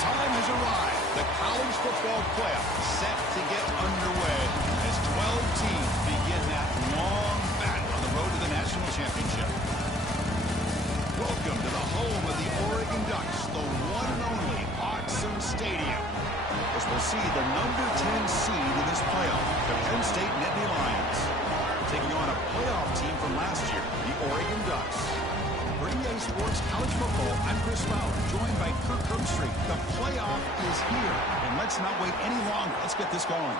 time has arrived. The college football playoff set to get underway as 12 teams begin that long battle on the road to the national championship. Welcome to the home of the Oregon Ducks, the one and only Autzen Stadium, as we'll see the number 10 seed in this playoff, the Penn State Nittany Lions, taking on a playoff team from last year, the Oregon Ducks. For EA Sports College Football, I'm Chris Fowler, joined by Kirk Herbstreit. The playoff is here, and let's not wait any longer. Let's get this going.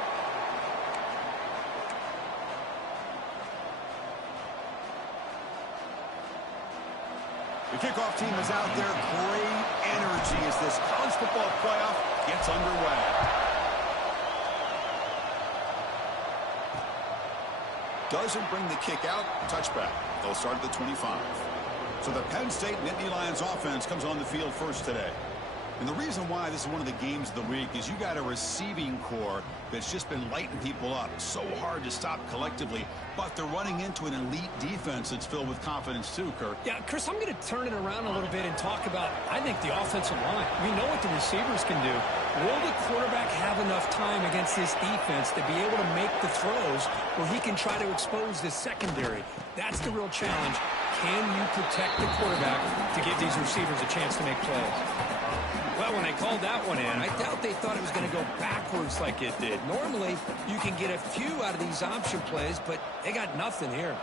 The kickoff team is out there. Great energy as this college football playoff gets underway. Doesn't bring the kick out. Touchback. They'll start at the 25. So the Penn State Nittany Lions offense comes on the field first today. And the reason why this is one of the games of the week is you got a receiving core that's just been lighting people up. So hard to stop collectively, but they're running into an elite defense that's filled with confidence too, Kirk. Yeah, Chris, I'm going to turn it around a little bit and talk about, I think, the offensive line. We know what the receivers can do. Will the quarterback have enough time against this defense to be able to make the throws where he can try to expose this secondary? That's the real challenge. Can you protect the quarterback to give these receivers a chance to make plays? Well, when they called that one in, I doubt they thought it was going to go backwards like it did. Normally, you can get a few out of these option plays, but they got nothing here.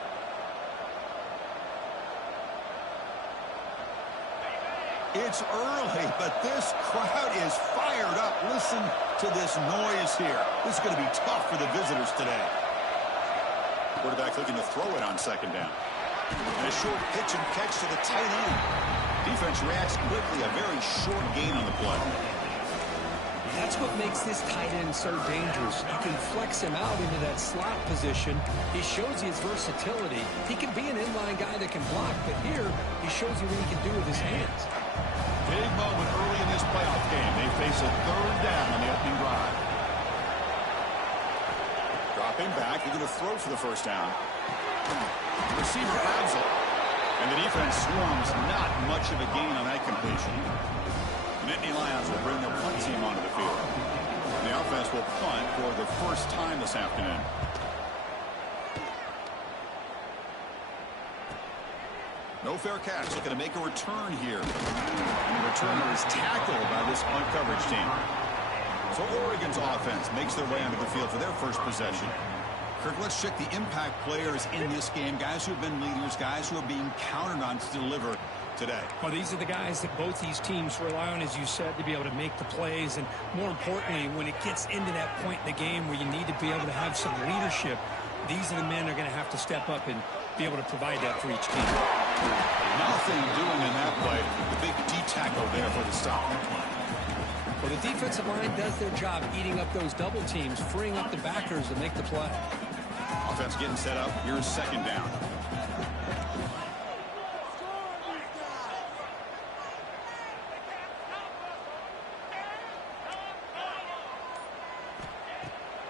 It's early, but this crowd is fired up. Listen to this noise here. This is going to be tough for the visitors today. Quarterback looking to throw it on second down. And a short pitch and catch to the tight end. Defense reacts quickly, a very short gain on the play. That's what makes this tight end so dangerous. You can flex him out into that slot position. He shows you his versatility. He can be an inline guy that can block, but here he shows you what he can do with his hands. Big moment early in this playoff game. They face a third down on the opening drive. Dropping back, they're going to throw for the first down. The receiver grabs it. And the defense swarms. Not much of a gain on that completion. The Nittany Lions will bring their punt team onto the field. And the offense will punt for the first time this afternoon. No fair catch. Looking to make a return here. And the returner is tackled by this punt coverage team. So Oregon's offense makes their way onto the field for their first possession. Kirk, let's check the impact players in this game. Guys who have been leaders, guys who are being counted on to deliver today. Well, these are the guys that both these teams rely on, as you said, to be able to make the plays. And more importantly, when it gets into that point in the game where you need to be able to have some leadership, these are the men that are going to have to step up and be able to provide that for each team. Nothing doing in that play. The big D tackle there for the stop. Well, the defensive line does their job eating up those double teams, freeing up the backers to make the play. Offense getting set up. Here's second down.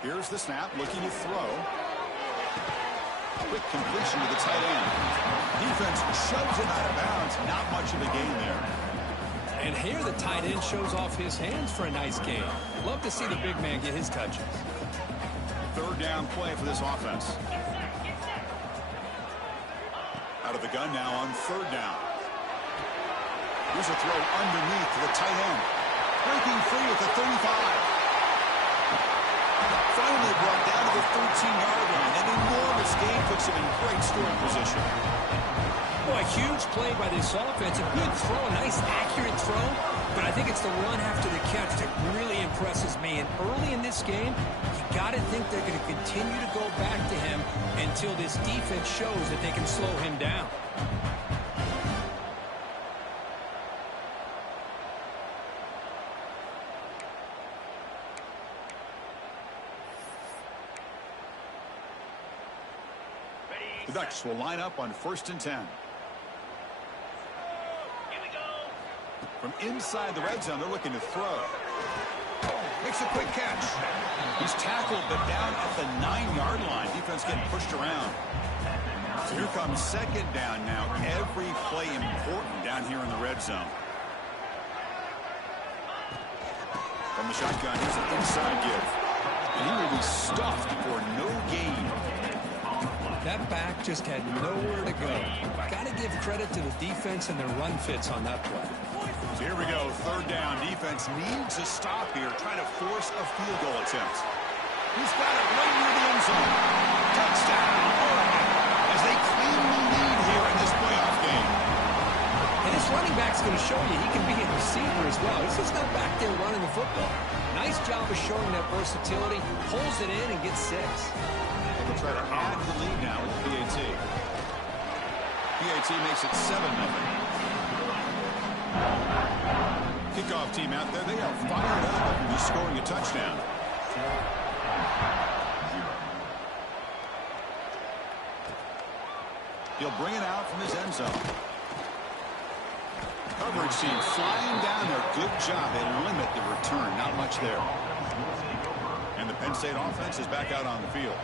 Here's the snap, looking to throw. Quick completion to the tight end. Defense shoves it out of bounds. Not much of a gain there. And here the tight end shows off his hands for a nice gain. Love to see the big man get his touches. Third down play for this offense. Out of the gun now on third down. Here's a throw underneath to the tight end. Breaking free at the 35. Finally brought down to the 13-yard line. An enormous gain puts him in great scoring position. Well, a huge play by this offense. A good throw, a nice accurate throw. But I think it's the run after the catch that really impresses me. And early in this game, you got to think they're going to continue to go back to him until this defense shows that they can slow him down. The Ducks will line up on 1st and 10. From inside the red zone, they're looking to throw. Makes a quick catch. He's tackled, but down at the 9-yard line. Defense getting pushed around. So here comes second down now. Every play important down here in the red zone. From the shotgun, here's an inside give. And he will be stuffed for no gain. That back just had nowhere to go. Got to give credit to the defense and their run fits on that play. So here we go, third down. Defense needs a stop here, trying to force a field goal attempt. He's got it right near the end zone. Touchdown, Oregon, as they claim the lead here in this playoff game. And this running back's going to show you he can be a receiver as well. He's just not back there running the football. Nice job of showing that versatility. Pulls it in and gets 6. They'll try to add to the lead now with the PAT. PAT makes it 7-0. Kickoff team out there. They are fired up after just scoring a touchdown. He'll bring it out from his end zone. Coverage team flying down there. Good job. They limit the return. Not much there. And the Penn State offense is back out on the field.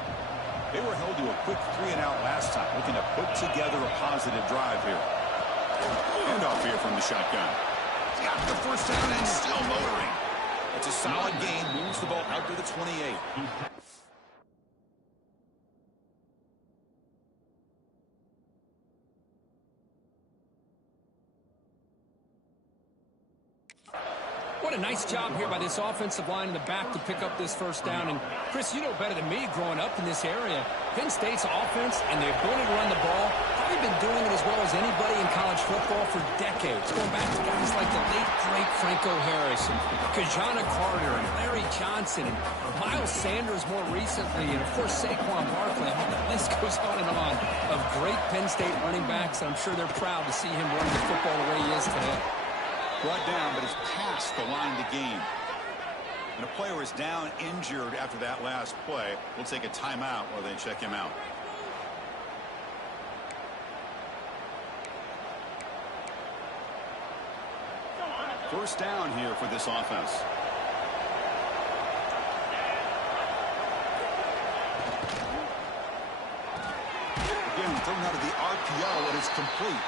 They were held to a quick 3-and-out last time, looking to put together a positive drive here. Handoff here from the shotgun. He's got the first down and still motoring. It's a solid gain. Moves the ball out to the 28. What a nice job here by this offensive line in the back to pick up this first down. And, Chris, you know better than me growing up in this area, Penn State's offense and the ability to run the ball, probably been doing it as well as anybody in college football for decades, going back to guys like the late, great Franco Harris and Kajana Carter and Larry Johnson and Miles Sanders more recently, and, of course, Saquon Barkley. I mean, the list goes on and on of great Penn State running backs, and I'm sure they're proud to see him running the football the way he is today. Brought down, but he's past the line to gain. And a player is down injured after that last play. We'll take a timeout while they check him out. First down here for this offense. Again, thrown out of the RPO, and it's complete.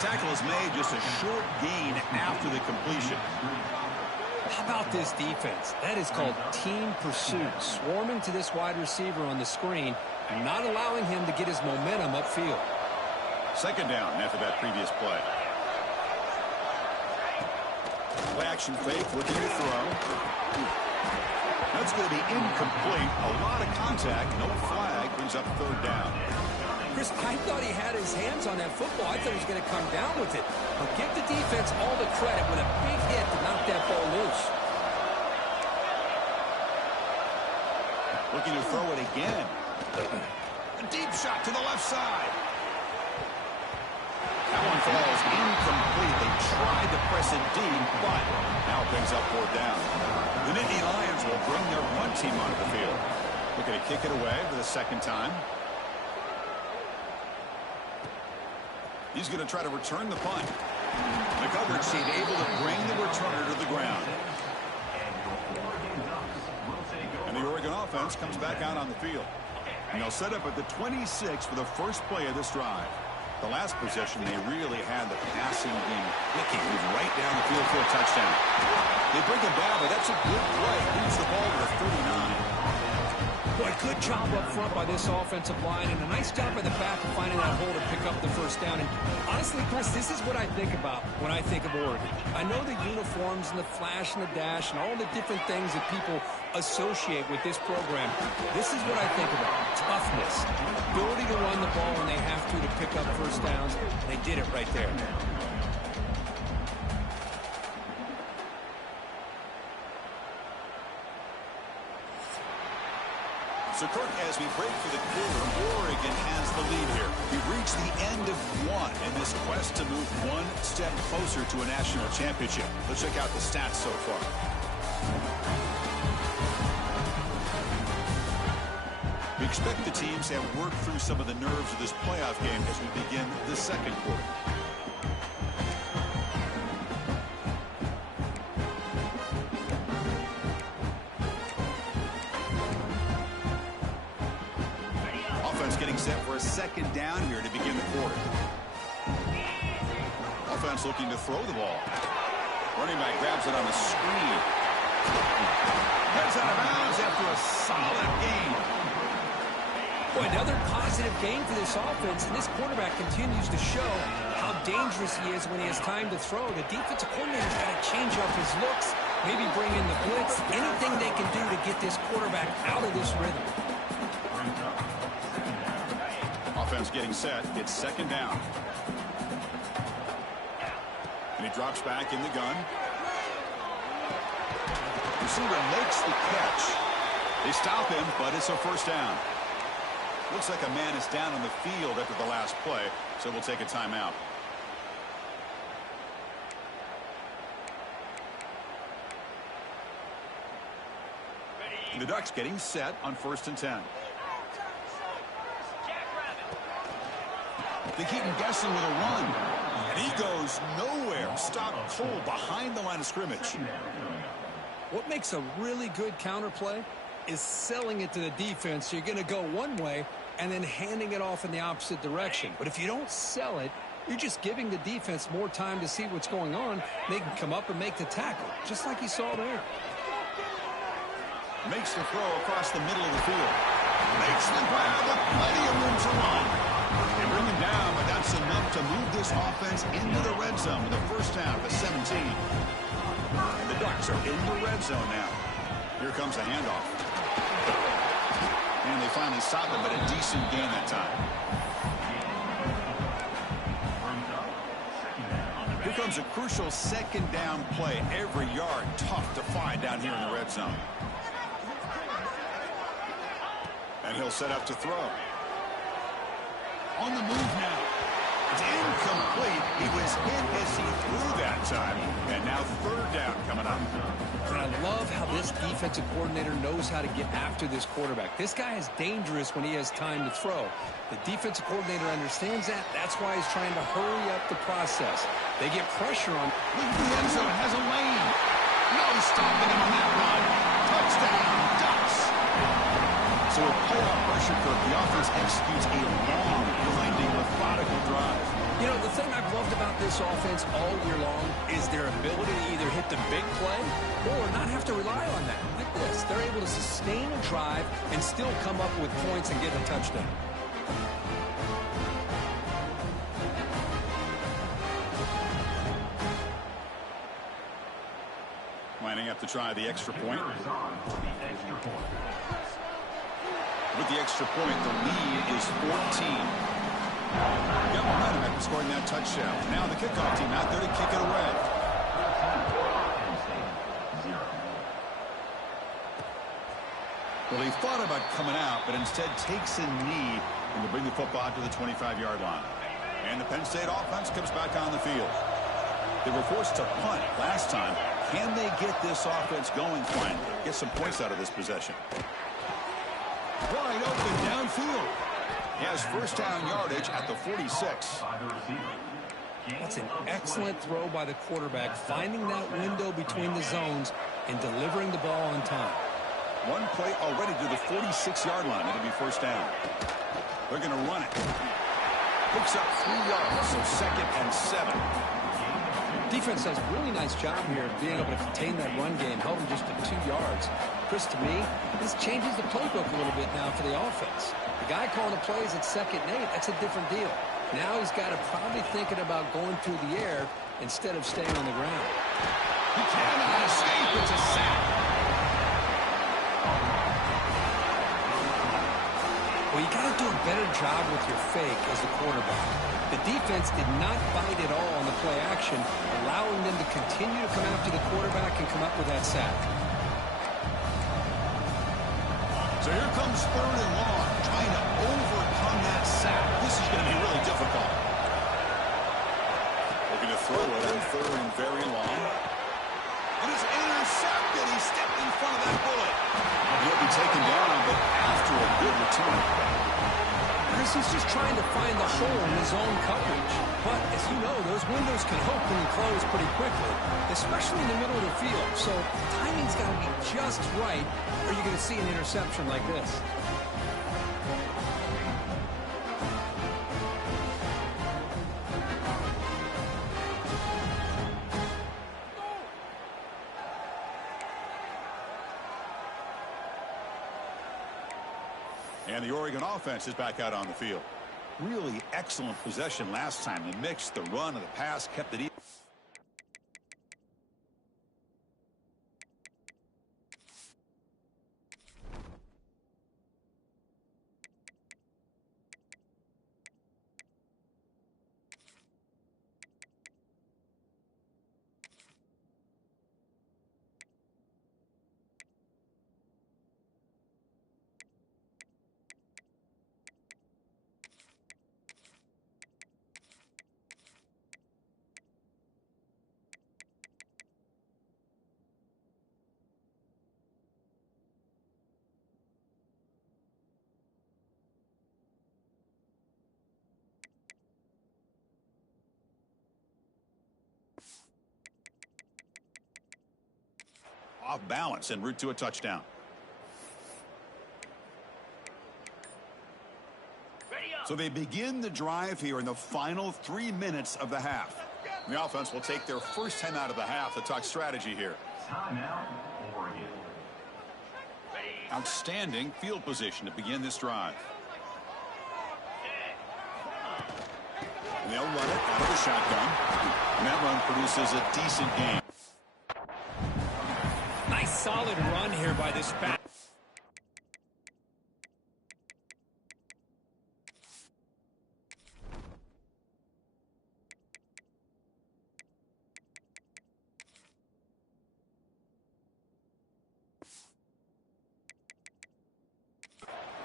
Tackle is made, just a short gain after the completion. How about this defense? That is called team pursuit. Swarming to this wide receiver on the screen and not allowing him to get his momentum upfield. Second down after that previous play. Play action fake, looking to throw. That's going to be incomplete. A lot of contact, no flag, brings up third down. Chris, I thought he had his hands on that football. I thought he was going to come down with it. But give the defense all the credit with a big hit to knock that ball loose. Looking to throw it again. A deep shot to the left side. That one falls incomplete. They tried to press it deep, but now it brings up fourth down. The Nittany Lions will bring their run team onto the field. Looking to kick it away for the second time. He's going to try to return the punt. The coverage team able to bring the returner to the ground. And the Oregon offense comes back out on the field. And they'll set up at the 26 for the first play of this drive. The last possession, they really had the passing game clicking, moving right down the field for a touchdown. They bring him down, but that's a good play. Moves the ball to the 39. Boy, good job up front by this offensive line, and a nice job by the back of finding that hole to pick up the first down. And honestly, Chris, this is what I think about when I think of Oregon. I know the uniforms and the flash and the dash and all the different things that people associate with this program. This is what I think about. Toughness, ability to run the ball when they have to pick up first downs. They did it right there. So, Kirk, as we break for the quarter, Oregon has the lead here. We've reached the end of one in this quest to move one step closer to a national championship. Let's check out the stats so far. We expect the teams to have worked through some of the nerves of this playoff game as we begin the second quarter. Getting set for a second down here to begin the quarter. Offense looking to throw the ball. Running back grabs it on the screen. Gets out of bounds after a solid gain. Boy, another positive gain for this offense, and this quarterback continues to show how dangerous he is when he has time to throw. The defensive coordinator's got to change up his looks, maybe bring in the blitz, anything they can do to get this quarterback out of this rhythm. Offense getting set. It's second down. And he drops back in the gun. Receiver makes the catch. They stop him, but it's a first down. Looks like a man is down on the field after the last play, so we'll take a timeout. The Ducks getting set on 1st and 10. They keep him guessing with a run. And he goes nowhere. Stopped cold behind the line of scrimmage. What makes a really good counterplay is selling it to the defense. So you're going to go one way and then handing it off in the opposite direction. But if you don't sell it, you're just giving the defense more time to see what's going on. They can come up and make the tackle, just like you saw there. Makes the throw across the middle of the field. Makes the grab with plenty of room to run. They bring him down, but that's enough to move this offense into the red zone with a first down for 17. And the Ducks are in the red zone now. Here comes a handoff. And they finally stop him, but a decent gain that time. Here comes a crucial second down play. Every yard tough to find down here in the red zone. And he'll set up to throw. On the move now. It's incomplete. He was hit as he threw that time. And now third down coming up. And I love how this defensive coordinator knows how to get after this quarterback. This guy is dangerous when he has time to throw. The defensive coordinator understands that. That's why he's trying to hurry up the process. They get pressure on. Look, the end zone has a lane. No stopping him on that run. Touchdown, Ducks. So with playoff pressure, Kirk, the offense executes a long, grinding, methodical drive. You know, the thing I've loved about this offense all year long is their ability to either hit the big play or not have to rely on that. Like this, they're able to sustain a drive and still come up with points and get a touchdown. Lining up to try the extra point. With the extra point, the lead is 14. Got momentum after scoring that touchdown. Now the kickoff team out there to kick it away. Well, he thought about coming out, but instead takes a knee and will bring the football to the 25-yard line. And the Penn State offense comes back on the field. They were forced to punt last time. Can they get this offense going finally? Get some points out of this possession. Wide open downfield. He has first down yardage at the 46. That's an excellent throw by the quarterback, finding that window between the zones and delivering the ball on time. One play already to the 46-yard line. It'll be first down. They're going to run it. Picks up 3 yards, so 2nd and 7. Defense does a really nice job here of being able to contain that run game, held him just to 2 yards. Chris, to me, this changes the playbook a little bit now for the offense. The guy calling the plays at 2nd and 8, that's a different deal. Now he's got to probably thinking about going through the air instead of staying on the ground. He cannot escape. It's a sack. Well, you got to do a better job with your fake as the quarterback. The defense did not bite at all on the play action, allowing them to continue to come after the quarterback and come up with that sack. So here comes 3rd and long, trying to overcome that sack. This is going to be really difficult. Looking to throw it on 3rd and very long. And it's intercepted. He stepped in front of that bullet. He'll be taken down, but after a good return. Chris, he's just trying to find the hole in his own coverage. But, as you know, those windows can open and close pretty quickly, especially in the middle of the field. So, the timing's got to be just right, or you're going to see an interception like this. the Oregon offense is back out on the field. Really excellent possession last time. The mix, the run, and the pass kept it even. Off balance en route to a touchdown. So they begin the drive here in the final 3 minutes of the half. The offense will take their first time out of the half to talk strategy here. Outstanding field position to begin this drive. And they'll run it out of the shotgun. And that run produces a decent gain. Nice solid run here by this back.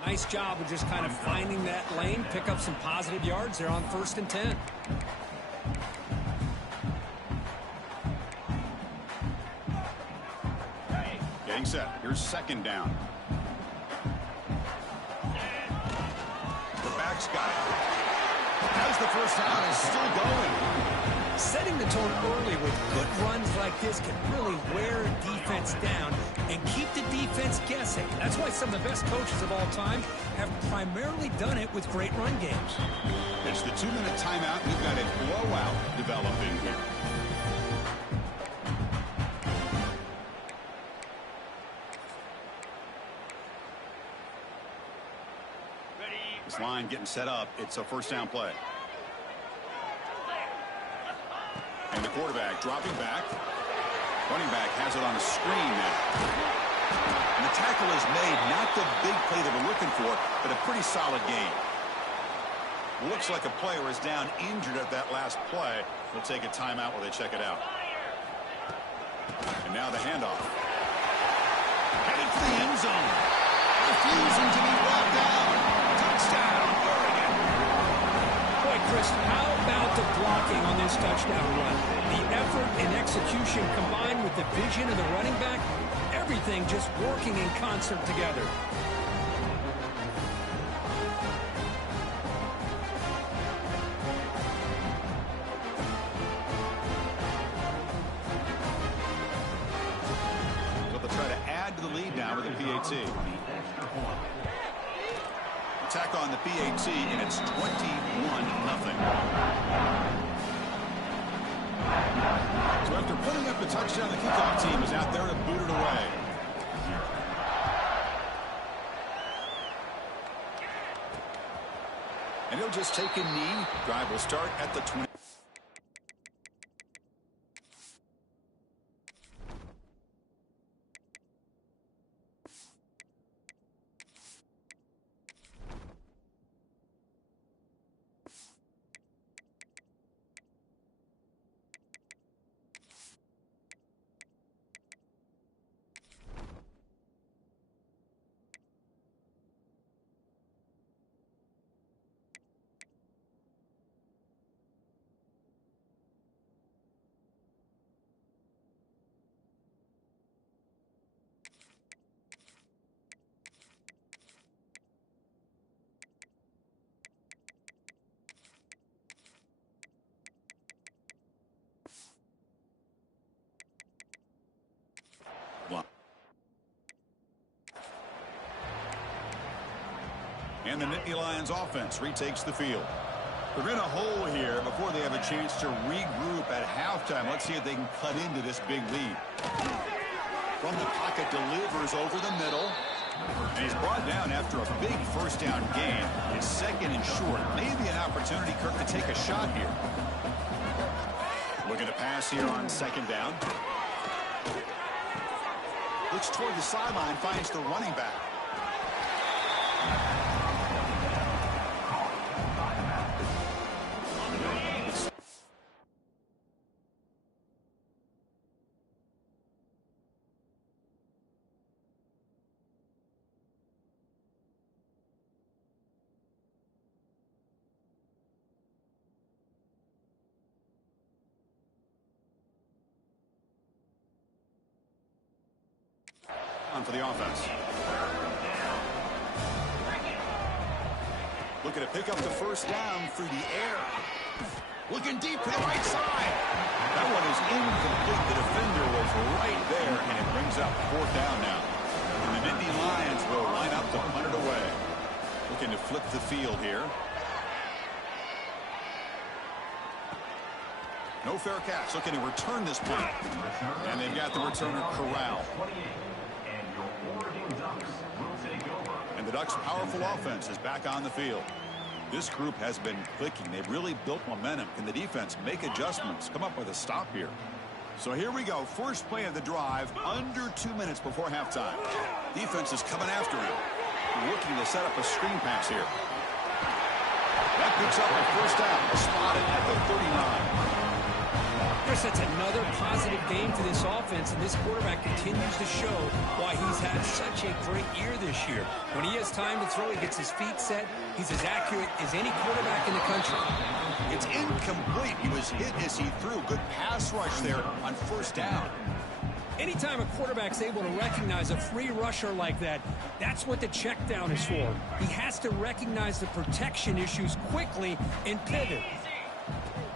Nice job of just kind of finding that lane, pick up some positive yards there on 1st and 10. Getting set. Here's 2nd down. The back's got it. As the first down is still going. Setting the tone early with good runs like this can really wear a defense down and keep the defense guessing. That's why some of the best coaches of all time have primarily done it with great run games. It's the 2-minute timeout. We've got a blowout developing here. This line getting set up. It's a 1st down play. And the quarterback dropping back. Running back has it on a screen now. And the tackle is made. Not the big play that we're looking for, but a pretty solid game. Looks like a player is down injured at that last play. We'll take a timeout while they check it out. And now the handoff. Headed for the end zone. Refusing to be brought down. Touchdown, Oregon. Boy, Chris, how about the blocking on this touchdown run? The effort and execution combined with the vision of the running back, everything just working in concert together. So they'll try to add to the lead now with a PAT. Attack on the PAT, and it's 21-0. So after putting up the touchdown, the kickoff team is out there to boot it away. And he'll just take a knee. Drive will start at the 20. And the Nittany Lions offense retakes the field. They're in a hole here before they have a chance to regroup at halftime. Let's see if they can cut into this big lead. From the pocket, delivers over the middle. And he's brought down after a big first down gain. It's second and short. Maybe an opportunity, Kirk, to take a shot here. Looking to pass here on second down. Looks toward the sideline, finds the running back. On for the offense. Looking to pick up the first down through the air. Looking deep to the right side. That one is incomplete. The defender was right there, and it brings up fourth down now. And the Nittany Lions will line up to punt it away. Looking to flip the field here. No fair catch. Looking to return this punt. And they've got the returner corralled. And the Ducks' powerful offense is back on the field. This group has been clicking. They've really built momentum. Can the defense make adjustments? Come up with a stop here. So here we go. First play of the drive, under 2 minutes before halftime. Defense is coming after him. Looking to set up a screen pass here. That picks up a first down. Spotted at the 39. Chris, that's another positive game for this offense, and this quarterback continues to show why he's had such a great year this year. When he has time to throw, he gets his feet set. He's as accurate as any quarterback in the country. It's incomplete. He was hit as he threw. Good pass rush there on first down. Anytime a quarterback's able to recognize a free rusher like that, that's what the check down is for. He has to recognize the protection issues quickly and pivot.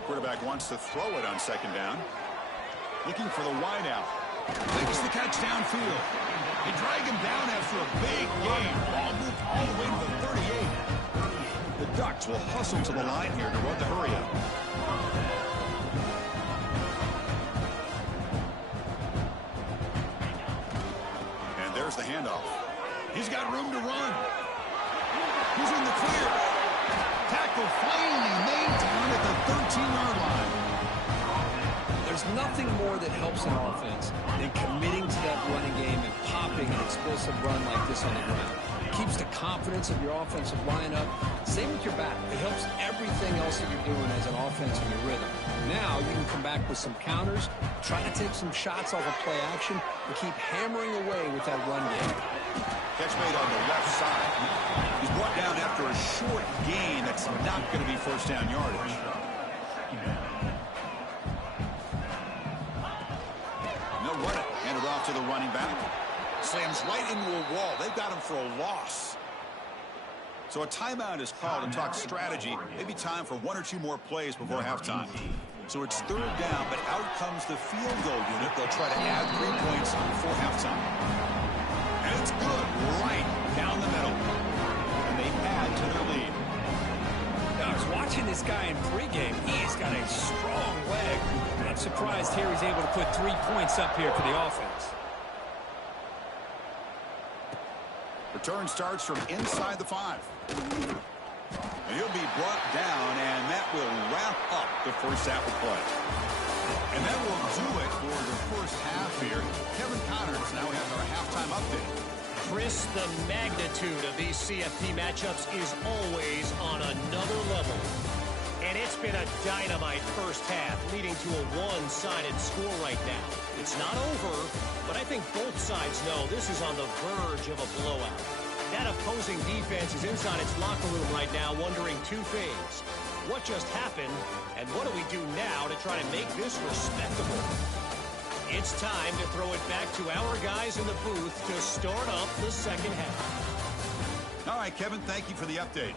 Quarterback wants to throw it on second down. Looking for the wide out. Makes the catch downfield. They drag him down after a big game. Ball moved all the way to the 38. The Ducks will hustle to the line here to run the hurry up. And there's the handoff. He's got room to run. He's in the clear. Tackle finally made down at the 13-yard line. There's nothing more that helps an offense than committing to that running game and popping an explosive run like this on the ground. It keeps the confidence of your offensive line up. Same with your back. It helps everything else that you're doing as an offense in your rhythm. Now you can come back with some counters, try to take some shots off of play action, and keep hammering away with that run game. Catch made on the left side. He's brought down after a short gain. That's not going to be first down yardage. And they'll run it. Hand it off to the running back. Slams right into a wall. They've got him for a loss. So a timeout is called to talk strategy. Maybe time for one or two more plays before halftime. So it's third down, but out comes the field goal unit. They'll try to add 3 points before halftime. And it's good, right down the middle. And they add to their lead. Now, I was watching this guy in pregame. He's got a strong leg. I'm surprised here he's able to put 3 points up here for the offense. Return starts from inside the 5. And he'll be brought down, and that will wrap up the first half of play. And that will do it for the first half here. Kevin Connors now has our halftime update. Chris, the magnitude of these CFP matchups is always on another level. And it's been a dynamite first half, leading to a one-sided score right now. It's not over, but I think both sides know this is on the verge of a blowout. That opposing defense is inside its locker room right now wondering two things. What just happened, and what do we do now to try to make this respectable? It's time to throw it back to our guys in the booth to start up the second half. All right, Kevin, thank you for the update.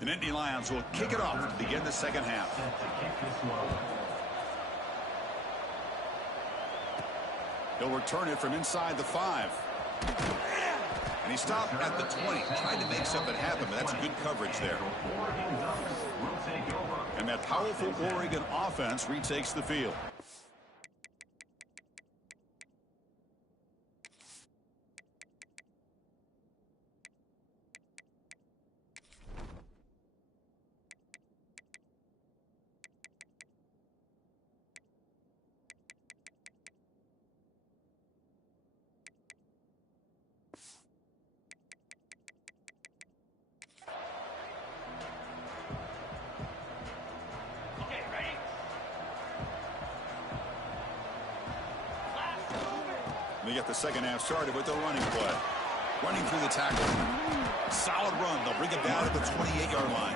The Nittany Lions will kick it off to begin the second half. He'll return it from inside the 5. And he stopped at the 20, trying to make something happen, but that's good coverage there. And that powerful Oregon offense retakes the field. They get the second half started with the running play. Running through the tackle. Solid run. They'll bring it down at the 28-yard line.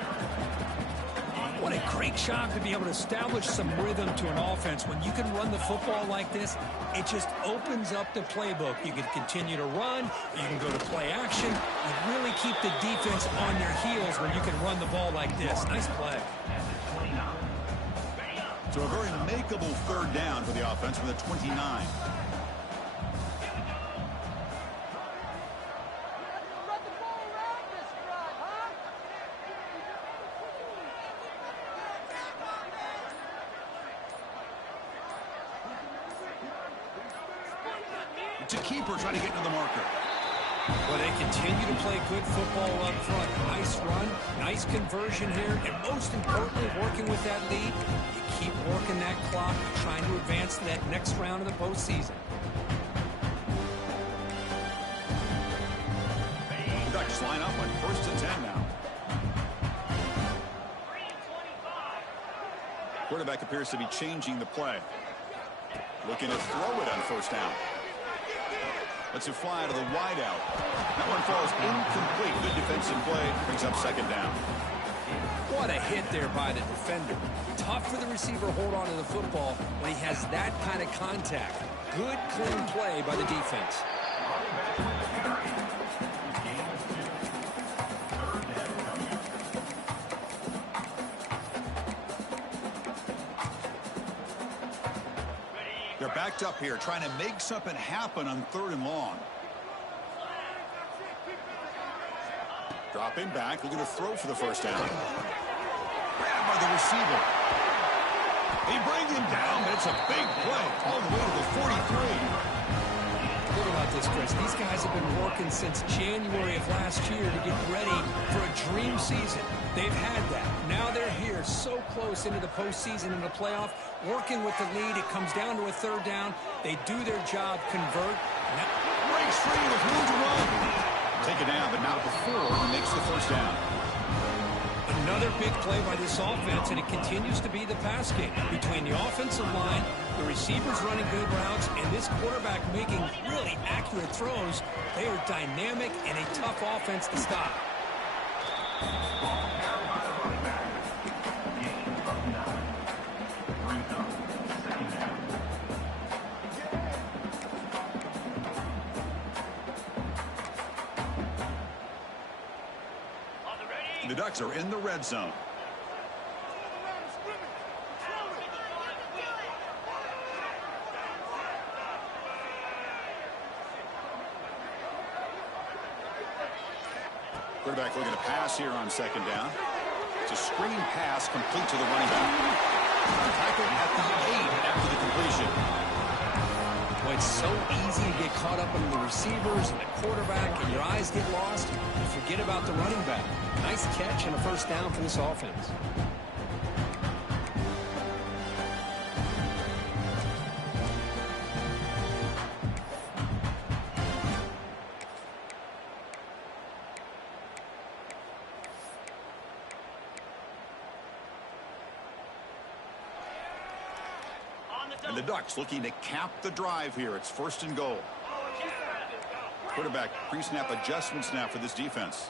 What a great job to be able to establish some rhythm to an offense. When you can run the football like this, it just opens up the playbook. You can continue to run. You can go to play action. You really keep the defense on their heels when you can run the ball like this. Nice play. So a very makeable third down for the offense from the 29. It's a keeper trying to get to the marker. Well, they continue to play good football up front. Nice run, nice conversion here, and most importantly, working with that lead, you keep working that clock, trying to advance to that next round of the postseason. The Ducks line up on 1st and 10 now. Quarterback appears to be changing the play. Looking to throw it on 1st down. Lets it fly to the wideout. That one falls incomplete. Good defensive play. Brings up 2nd down. What a hit there by the defender. Tough for the receiver to hold on to the football when he has that kind of contact. Good, clean play by the defense. They're backed up here, trying to make something happen on 3rd and long. Dropping back, looking to throw for the 1st down. Grabbed by the receiver. They bring him down, but it's a big play all the way to the 43. What about this, Chris? These guys have been working since January of last year to get ready for a dream season. They've had that. Now they're here so close into the postseason and the playoff, working with the lead. It comes down to a 3rd down. They do their job, convert. Breaks free with room to run. Take it down, but not before he makes the 1st down. Another big play by this offense, and it continues to be the pass game between the offensive line, the receivers running good routes, and this quarterback making really accurate throws. They are dynamic and a tough offense to stop. The Ducks are in the red zone. Quarterback looking to pass here on 2nd down. It's a screen pass complete to the running back. Tackle at the 8 after the completion. Well, it's so easy to get caught up in the receivers and the quarterback, and your eyes get lost. You forget about the running back. Nice catch and a 1st down for this offense. And the Ducks looking to cap the drive here. It's 1st and goal. Quarterback pre-snap adjustments now for this defense.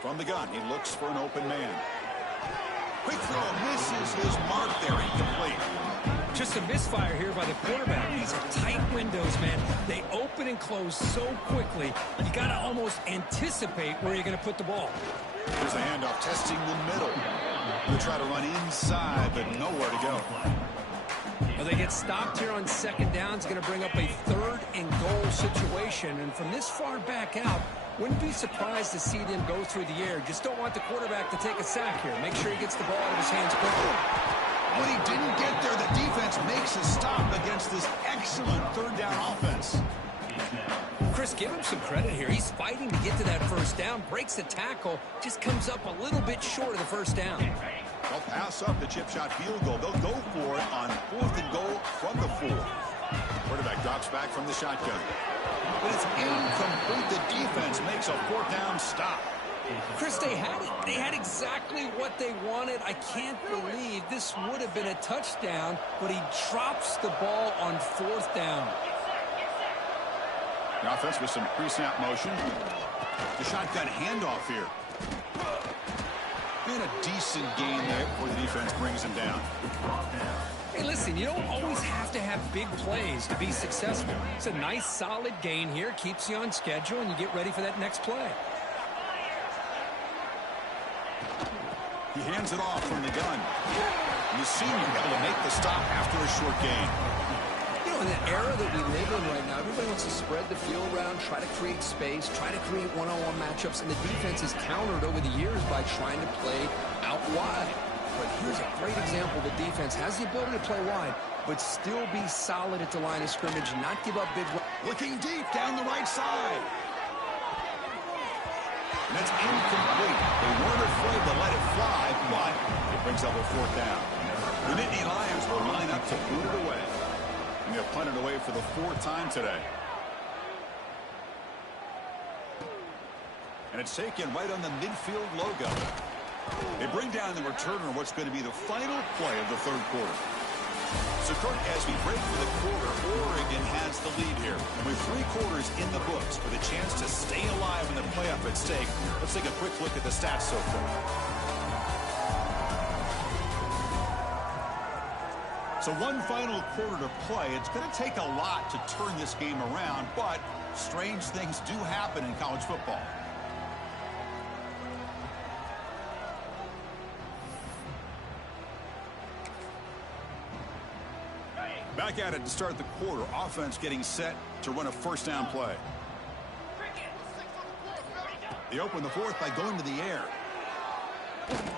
From the gun, he looks for an open man. Quick throw misses his mark there, incomplete. Just a misfire here by the quarterback. These are tight windows, man. They open and close so quickly. You got to almost anticipate where you're going to put the ball. Here's the handoff, testing the middle. He'll try to run inside, but nowhere to go. Well, they get stopped here on second down. It's going to bring up a 3rd and goal situation. And from this far back out, wouldn't be surprised to see them go through the air. Just don't want the quarterback to take a sack here. Make sure he gets the ball out of his hands quickly. When he didn't get there, the defense makes a stop against this excellent 3rd down offense. Chris, give him some credit here. He's fighting to get to that 1st down, breaks the tackle, just comes up a little bit short of the 1st down. They'll pass up the chip shot field goal. They'll go for it on 4th and goal from the 4. Quarterback drops back from the shotgun. But it's incomplete. The defense makes a 4th down stop. Chris, they had it. They had exactly what they wanted. I can't believe this would have been a touchdown, but he drops the ball on 4th down. The offense with some pre-snap motion. The shotgun handoff here. And a decent gain there before the defense brings him down. Hey, listen, you don't always have to have big plays to be successful. It's a nice, solid gain here. Keeps you on schedule, and you get ready for that next play. He hands it off from the gun. And the senior able to make the stop after a short gain. You know, in the era that we live in right now, everybody wants to spread the field around, try to create space, try to create one-on-one matchups, and the defense has countered over the years by trying to play out wide. But here's a great example. The defense has the ability to play wide, but still be solid at the line of scrimmage, not give up big. Looking deep down the right side. And that's incomplete. They weren't afraid to let it fly, but it brings up a 4th down. The Nittany Lions will line up to boot it away. And they'll punt it away for the 4th time today. And it's taken right on the midfield logo. They bring down the returner what's going to be the final play of the 3rd quarter. So, Kirk, as we break for the quarter, Oregon has the lead here. And with 3 quarters in the books for the chance to stay alive in the playoff at stake, let's take a quick look at the stats so far. So one final quarter to play. It's going to take a lot to turn this game around, but strange things do happen in college football. Back at it to start the quarter. Offense getting set to run a 1st down play. They open the 4th by going to the air.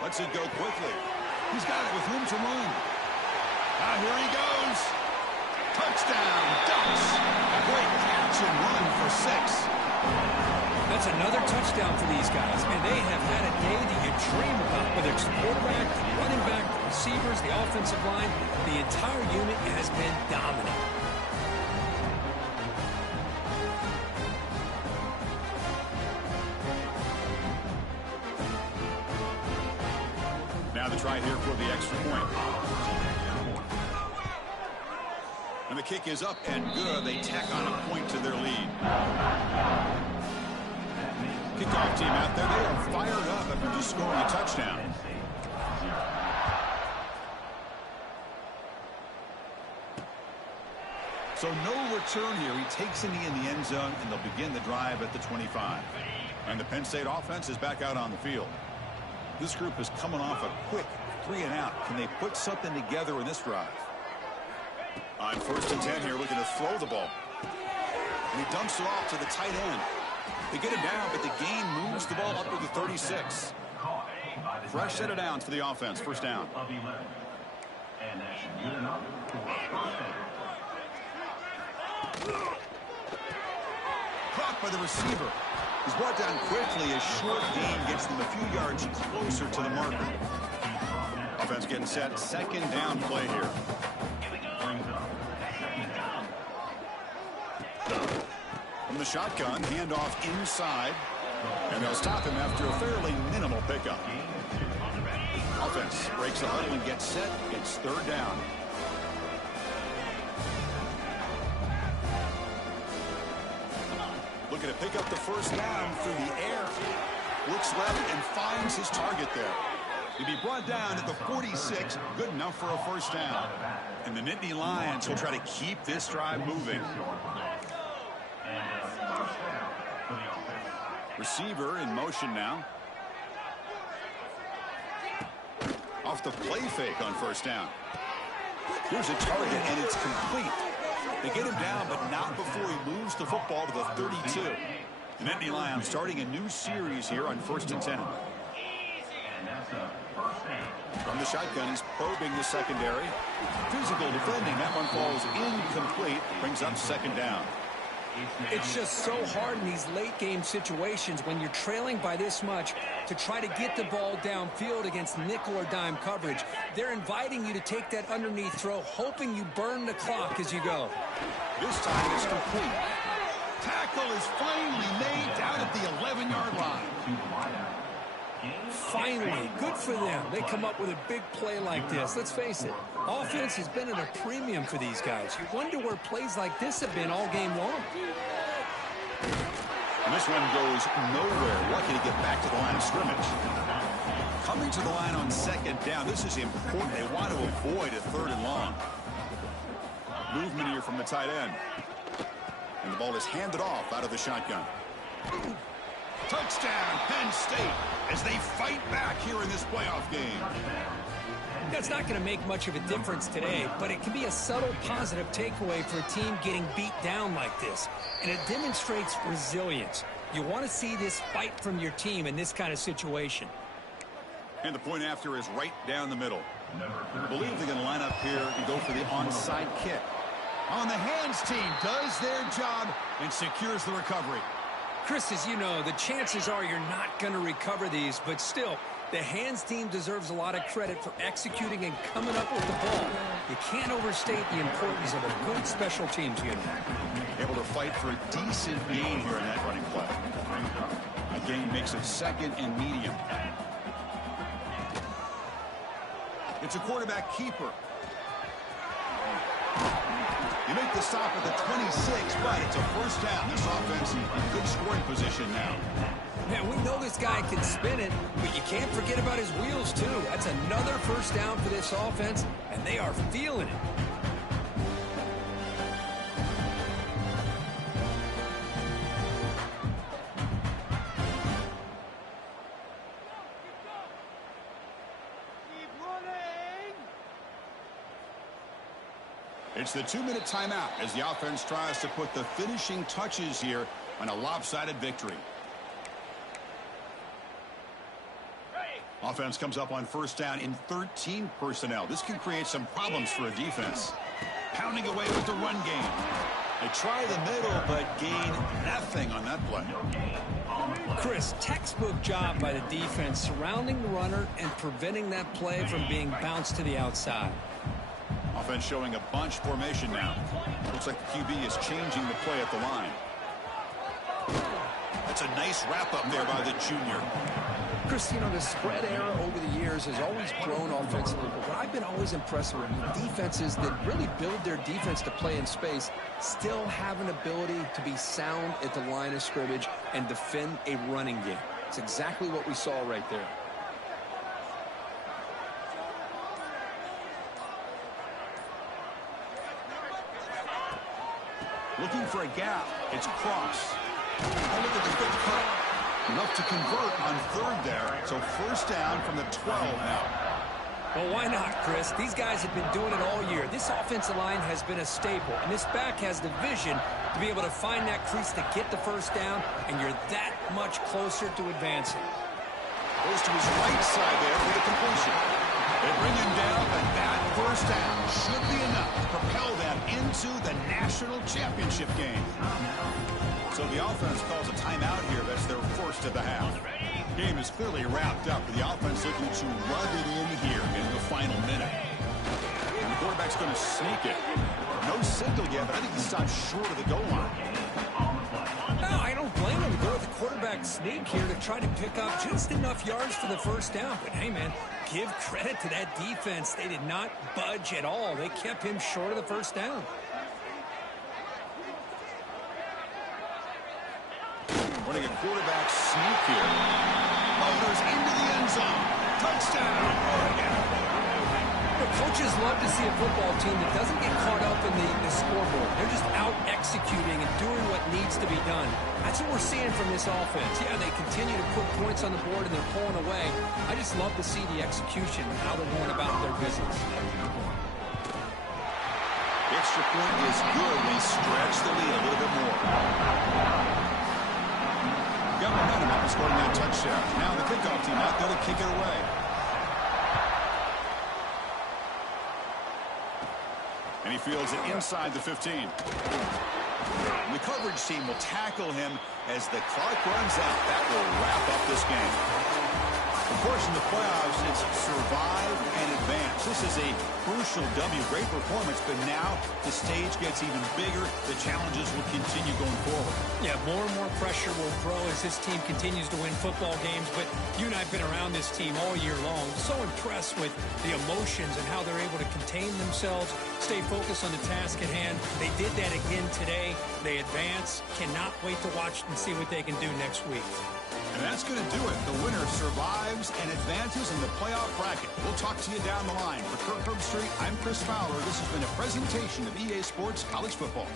Lets it go quickly. He's got it with room to run. Now here he goes. Touchdown, Ducks. A great catch and run for 6. That's another touchdown for these guys. And they have had a day that you dream about. Whether it's the quarterback, the running back, the receivers, the offensive line, the entire unit has been dominant. Now the try here for the extra point. And the kick is up and good. They tack on a point to their lead. Kickoff team out there. They are fired up after just scoring a touchdown. So no return here. He takes it in the end zone, and they'll begin the drive at the 25. And the Penn State offense is back out on the field. This group is coming off a quick 3 and out. Can they put something together in this drive? On 1st and 10 here, looking to throw the ball. And he dumps it off to the tight end. They get him down, but the gain moves the ball up to the 36. Fresh set of downs for the offense. 1st down. Caught by the receiver. He's brought down quickly. A short gain gets them a few yards closer to the marker. Offense getting set. 2nd down play here. From the shotgun, handoff inside. And they'll stop him after a fairly minimal pickup. Offense breaks a huddle and gets set. It's 3rd down. Looking to pick up the 1st down through the air. Looks left and finds his target there. He'll be brought down at the 46, good enough for a first down. And the Nittany Lions will try to keep this drive moving. Receiver in motion now. Off the play fake on first down. Here's a target, and it's complete. They get him down, but not before he moves the football to the 32. The Nittany Lions starting a new series here on 1st and 10. From the shotgun, he's probing the secondary. Physical defending. That one falls incomplete. Brings up 2nd down. It's just so hard in these late game situations when you're trailing by this much to try to get the ball downfield against nickel or dime coverage. They're inviting you to take that underneath throw, hoping you burn the clock as you go. This time it's complete. Tackle is finally made down at the 11-yard line. Finally, good for them. They come up with a big play like this. Let's face it, offense has been at a premium for these guys. You wonder where plays like this have been all game long. And this one goes nowhere. Lucky to get back to the line of scrimmage. Coming to the line on 2nd down. This is important. They want to avoid a 3rd and long. Movement here from the tight end. And the ball is handed off out of the shotgun. Touchdown, Penn State, as they fight back here in this playoff game. That's not going to make much of a difference today, but it can be a subtle positive takeaway for a team getting beat down like this. And it demonstrates resilience. You want to see this fight from your team in this kind of situation. And the point after is right down the middle. I believe they're going to line up here and go for the onside kick. On the hands team does their job and secures the recovery. Chris, as you know, the chances are you're not going to recover these, but still, the hands team deserves a lot of credit for executing and coming up with the ball. You can't overstate the importance of a good special teams unit. Able to fight for a decent gain here in that running play. A gain makes it 2nd and medium. It's a quarterback keeper. You make the stop at the 26, but it's a first down. This offense in good scoring position now. Man, we know this guy can spin it, but you can't forget about his wheels, too. That's another first down for this offense, and they are feeling it. It's the 2-minute timeout as the offense tries to put the finishing touches here on a lopsided victory. Offense comes up on first down in 13 personnel. This can create some problems for a defense. Pounding away with the run game. They try the middle, but gain nothing on that play. Chris, textbook job by the defense surrounding the runner and preventing that play from being bounced to the outside. Offense showing a bunch formation now. Looks like the QB is changing the play at the line. That's a nice wrap-up there by the junior. Chris, you know, the spread era over the years has always grown offensively, but what I've been always impressed with defenses that really build their defense to play in space still have an ability to be sound at the line of scrimmage and defend a running game. It's exactly what we saw right there. Looking for a gap. It's Cross. Oh, look at the quick cut. Enough to convert on 3rd there. So first down from the 12 now. Well, why not, Chris? These guys have been doing it all year. This offensive line has been a staple, and this back has the vision to be able to find that crease to get the first down, and you're that much closer to advancing. Goes to his right side there for the completion. They bring him down, but that first down should be enough to propel them into the national championship game. So the offense calls a timeout here. That's their first of the half. Game is clearly wrapped up. The offense looking to rub it in here in the final minute. And the quarterback's going to sneak it. No signal yet, but I think he stopped short of the goal line. No, I don't blame him to go with the quarterback sneak here to try to pick up just enough yards for the first down. But, hey, man, give credit to that defense. They did not budge at all. They kept him short of the first down. Running a quarterback sneak here. Motors into the end zone. Touchdown, Oregon. Coaches love to see a football team that doesn't get caught up in the scoreboard. They're just out executing and doing what needs to be done. That's what we're seeing from this offense. Yeah, they continue to put points on the board and they're pulling away. I just love to see the execution and how they're going about their business. Extra point is good. They stretch the lead a little bit more. Got momentum after scoring that touchdown. Now the kickoff team out there to kick it away. And he fields it inside the 15. The coverage team will tackle him as the clock runs out. That will wrap up this game. Of course, in the playoffs, it's survive and advance. This is a crucial W. Great performance, but now the stage gets even bigger. The challenges will continue going forward. Yeah, more and more pressure will grow as this team continues to win football games. But you and I have been around this team all year long. So impressed with the emotions and how they're able to contain themselves, stay focused on the task at hand. They did that again today. They advance. Cannot wait to watch and see what they can do next week. And that's going to do it. The winner survives and advances in the playoff bracket. We'll talk to you down the line. For Kirk Herbstreit, I'm Chris Fowler. This has been a presentation of EA Sports College Football.